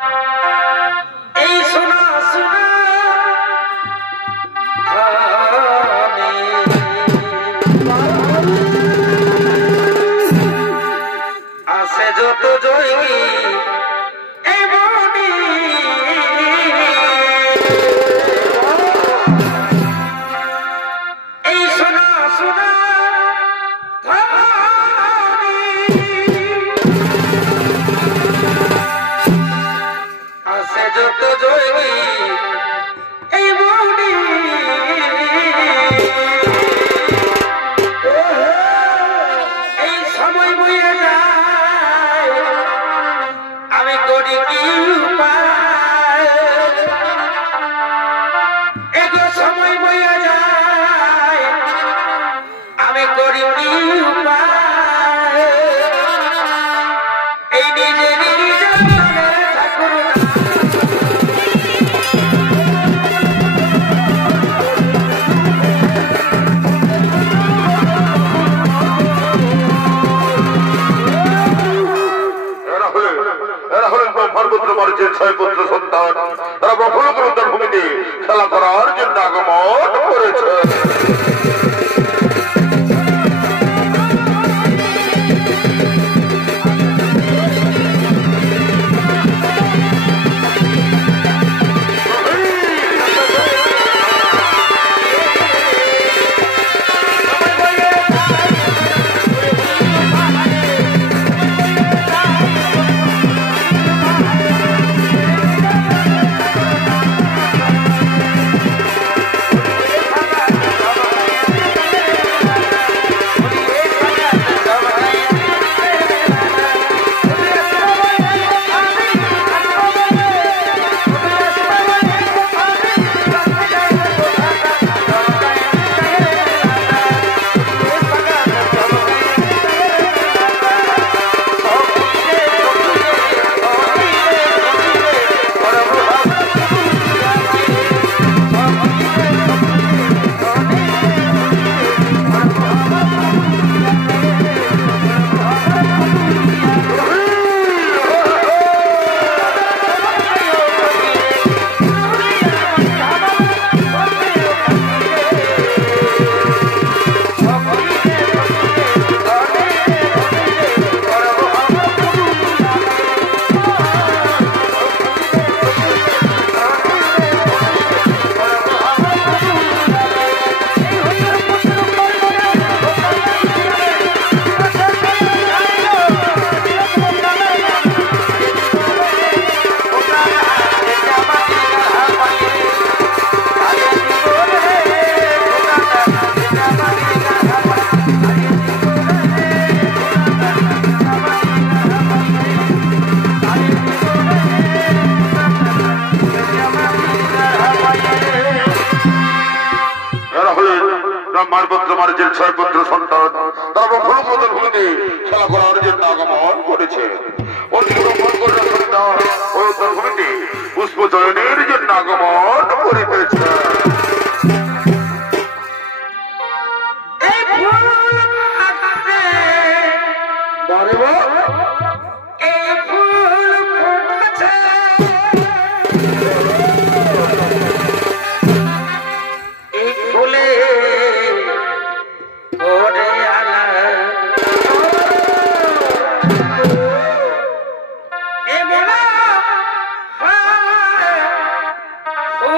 এই শোনা শোনা আসে যত জয়ী এই বনি এই শোনা শোনা আসে যত জয়ী এই বনি এই সময় বইয়ে যায় আমি করি কি উপায় এগো সময় বইয়ে যায় আমি করি কি উপায় এই নিজে নিজে ঠাকুর ছয় পুত্র সন্তান তারা বফলপুরের ভূমিতে খেলা করার জন্য আগমন করেছে। ছয় পুত্র সন্তান তারা বফলপুরের ভূমিতে খেলা করার জন্য আগমন করেছে। ভূমিতে পুষ্প চয়নের জন্য আগমন করিতেছে। ও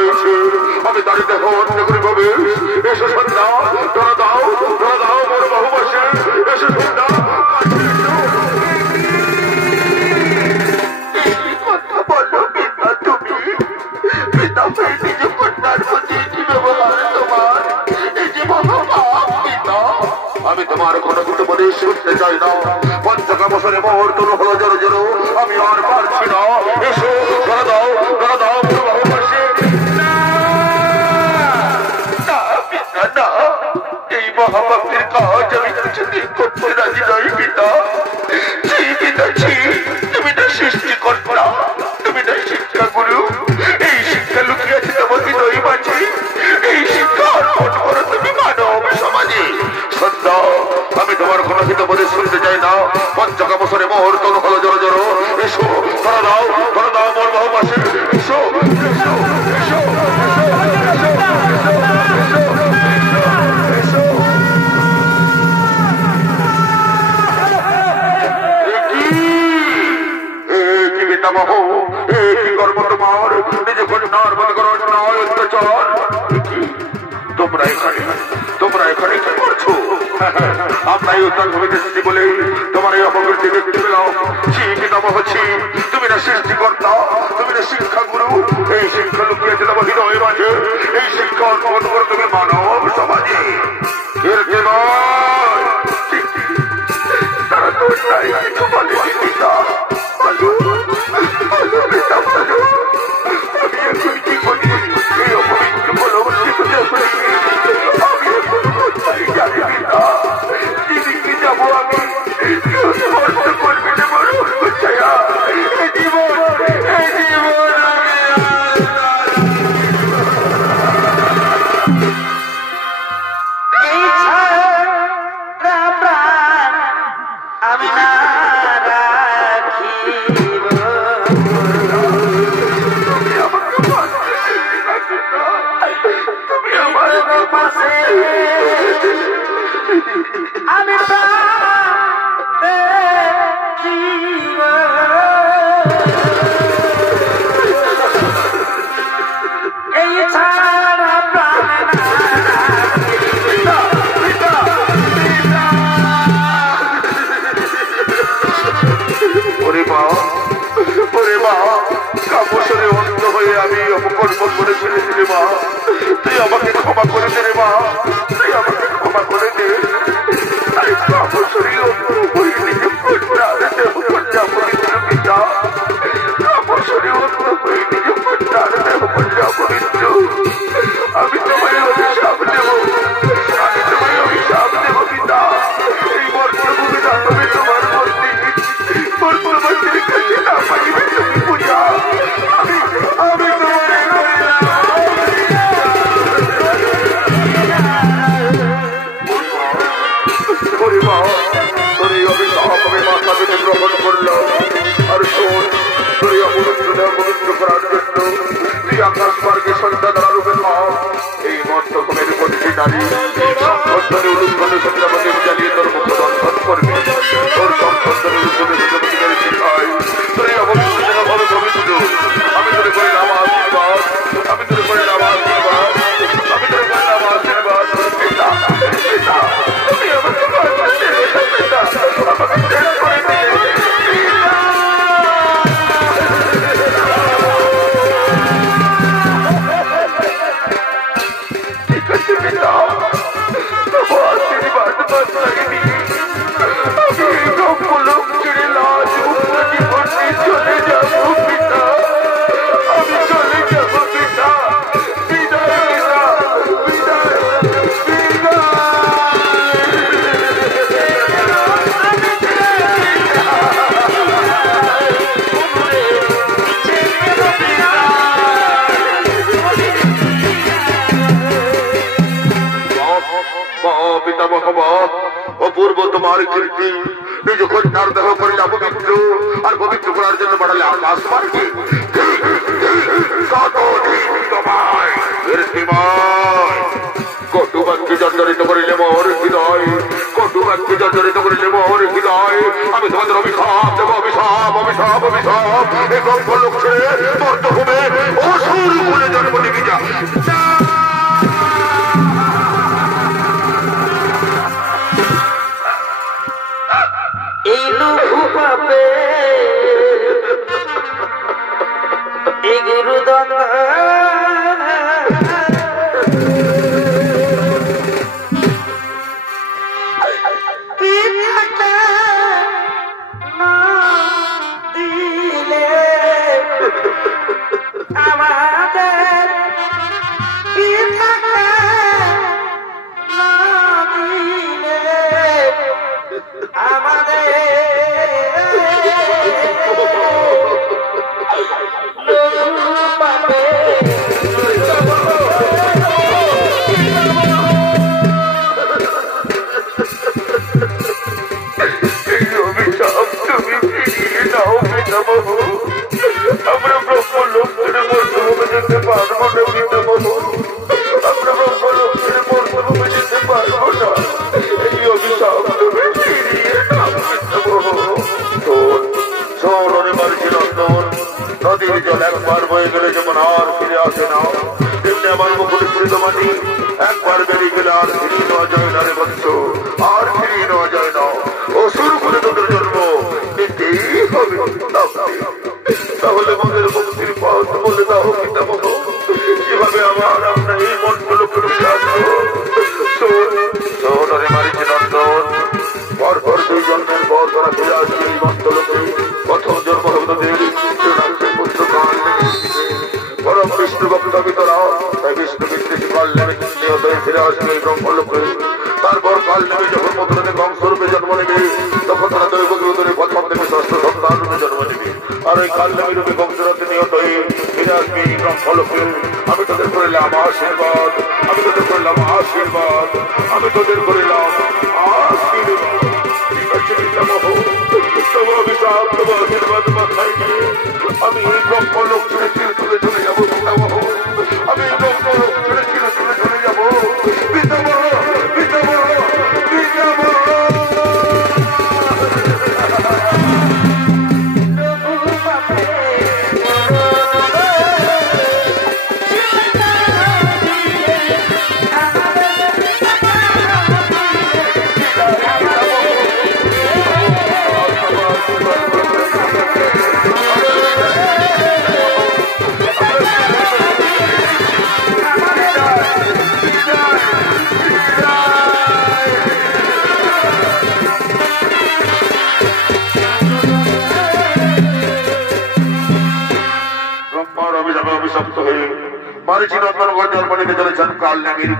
রয়েছে আমি তার দেহ অন্য করে ভাবে এসো সন্ধ্যা ধরা দাও মোর বাহুবাসে এসো সন্ধ্যা কথা বলো পিতা তুমি পিতা ভাই নিজ কন্যার প্রতি কি ব্যবহার তোমার এই যে মহাপাপ পিতা আমি তোমার কোনো কিছু বলে শুনতে চাই না পঞ্চকা বছরে মুহূর্ত হলো জোর জোর আমি আর পারছি না এসো ধরা দাও মোর বাহুবাসে এই মহাপাপের কাজ আমি কিছুদিন করতে রাজি নই পিতা তুমি না সৃষ্টিকর্তা তুমি না শিক্ষা গুরু এই শিক্ষা লুকিয়ে আছে তোমার হৃদয় মাঝে এই শিক্ষা অর্পণ করো তুমি মানব সমাজে সন্ধ্যা আমি তোমার কোনো হিত বলে শুনতে চাই না পঞ্চকা বছরে মুহূর্ত হলো জোর জোর এসো ধরা দাও মোর বাহুবাসে এসো তোমরা এখানে কি করছো আমরা এই উত্তর ভূমিতে এসেছি বলে তোমার এই অপকৃতি দেখতে পেলাম তুমি না সৃষ্টিকর্তা তুমি না শিক্ষা গুরু এই শিক্ষা লুকিয়েছে তোমার হৃদয় মাঝে এই শিক্ষা অর্পণ করে তুমি মানব সমাজে তারা তো কিছু বলেনি পিতা আমি এখন কি করি এই অপবিত্র বলবর্তিত যাবো আমি স্পর্শ করবি না জীবন আমি না রাখিব তুমি আমার পাশে আমি এই ছাড়া প্রাণ কাপড়ে অন্ধ হয়ে আমি অপকর্ম করেছি রে মা তুই আমাকে ক্ষমা করে দে রে মা তুই আমাকে ক্ষমা করে দে কাপড়ে অন্ধ হয়ে নিজে কন্যা পবিত্র পিতা কাপড়ে অন্ধ হয়ে নিজে কন্যা পবিত্র আমি তোমায় অভিশাপ দেব পিতা এই বর্তভূমি না হবে তোমার মন্দির বর্তমানের কাছে না পাইবে তুমি পূজা আমি তোর এই অভিশাপ আমি মাথা পেতে গ্রহণ করলাম আর শোন তোর এই অবরুদ্ধ করার জন্য তুই আকাশ মার্গে সন্ধ্যা দ্বারা রূপে এই মর্তভূমের প্রতিটি নারী সম্পর্ধনে উলুদ্ধনে সন্ধ্যাপতি জ্বালিয়ে তোর মুখ দর্শন করবে তোর সম্পর্ধনে উলুদ্ধনে সন্ধ্যাপতিদের শিখাই তোর এই অবস্থা যেন ভাবে পবিত্র আমি তোরে করলাম আশীর্বাদ আমি তোরে করলাম আশীর্বাদ আমি তোরে করলাম আশীর্বাদ পিতা পিতা তুমি আমাকে পিতা আমাকে ত্যাগ করে দিয়ে ঠিক আছে পিতা তোমার আশীর্বাদ বাদ লাগেনি আমি এই গম্বলক ছেড়ে লাজ মুক্ত জীবন নিয়ে চলে যাবো পিতা আমি চলে যাবো পিতা বিদায় পিতা বিদায় পিতা মহাবাদ অপূর্ব তোমার কীর্তি নিজ কন্যার দেহ করিলে অপবিত্র আর পবিত্র করার জন্য বাড়ালে আকাশ মার্গে কটুবাক্যে জর্জরিত করিলে মোর হৃদয় কটু ব্যক্তি জর্জরিত করিলে মোহর হৃদয় আমি তোমাদের অভিশাপ দেব অভিশাপ অভিশাপ অভিশাপ এই ব্রহ্মলোক ছেড়ে মর্তভূমে অসুর কুলে জন্ম নিবি যা এই লঘু পাপে এই গুরুদত্ত পিতাকে না দিলে আমাদের পিতাকে না দিলে আমাদের আমরা ব্রহ্মলোক ছেড়ে মর্তভূমে যেতে পারবো না পিতামহ আমরা ব্রহ্মলোক ছেড়ে মর্তভূমে যেতে পারবো না এই অভিশাপ তুমি ফিরিয়ে দাও পিতামহ শোন অনিবার্য নন্দন নদীর জল একবার বয়ে গেলে যেমন আর ফিরে আসে না তেমনি আমার মুখরিত মাটি একবার বেরিয়ে গেলে আর ফিরিয়ে নেওয়া যায় না রে বৎস আর ফিরিয়ে নেওয়া যায় না অসুর করে তোদের জন্ম নিতেই হবে তাহলে মনের মুক্তির পথ বলে দাও পিতামহ কিভাবে আমার আমরা এই মন্ডলকে ফিরে আসবো শোন রে মারিছে নন্দন পরপর 2 জন্মের পর তারা ফিরে আসবে এই মন্ডলকে প্রথম জন্ম হবে তোদের পুত্রকাল পরম বিষ্ণু ভক্ত ভিতরা তাই বিষ্ণু বিদ্বেষী কাল নেমে নিহত হয়ে ফিরে আসবে এই ব্রহ্মলোকে তারপর কাল নেমে যখন মধুরাতে কংসরূপে জন্ম নেবে তখন তারা দৈবগ্রহরে প্রথম থেকে ষষ্ঠ সন্তান রূপে জন্ম নেবে আর ওই কাল নেমে রূপে কংসরাতে নিহত হয়ে ফিরে আসবে এই ব্রহ্মলোকে আমি তোদের করিলাম আশীর্বাদ আমি তোদের করিলাম আশীর্বাদ আমি তোদের করিলাম আশীর্বাদ ঠিক আছে পিতামহ তোমার অভিশাপ তোমার আশীর্বাদ মাথায় নিয়ে আমি এই ব্রহ্মলোক ছেড়ে চির তুলে চলে যাবো পিতামহ আমি এই ব্রহ্মলোক ছেড়ে চির তুলে চলে যাবো পিতামহ পিতামহ পিতামহ অভিশপ্ত হয়ে মারিচি নন্দন জন্ম নিতে চলেছেন কাল নামের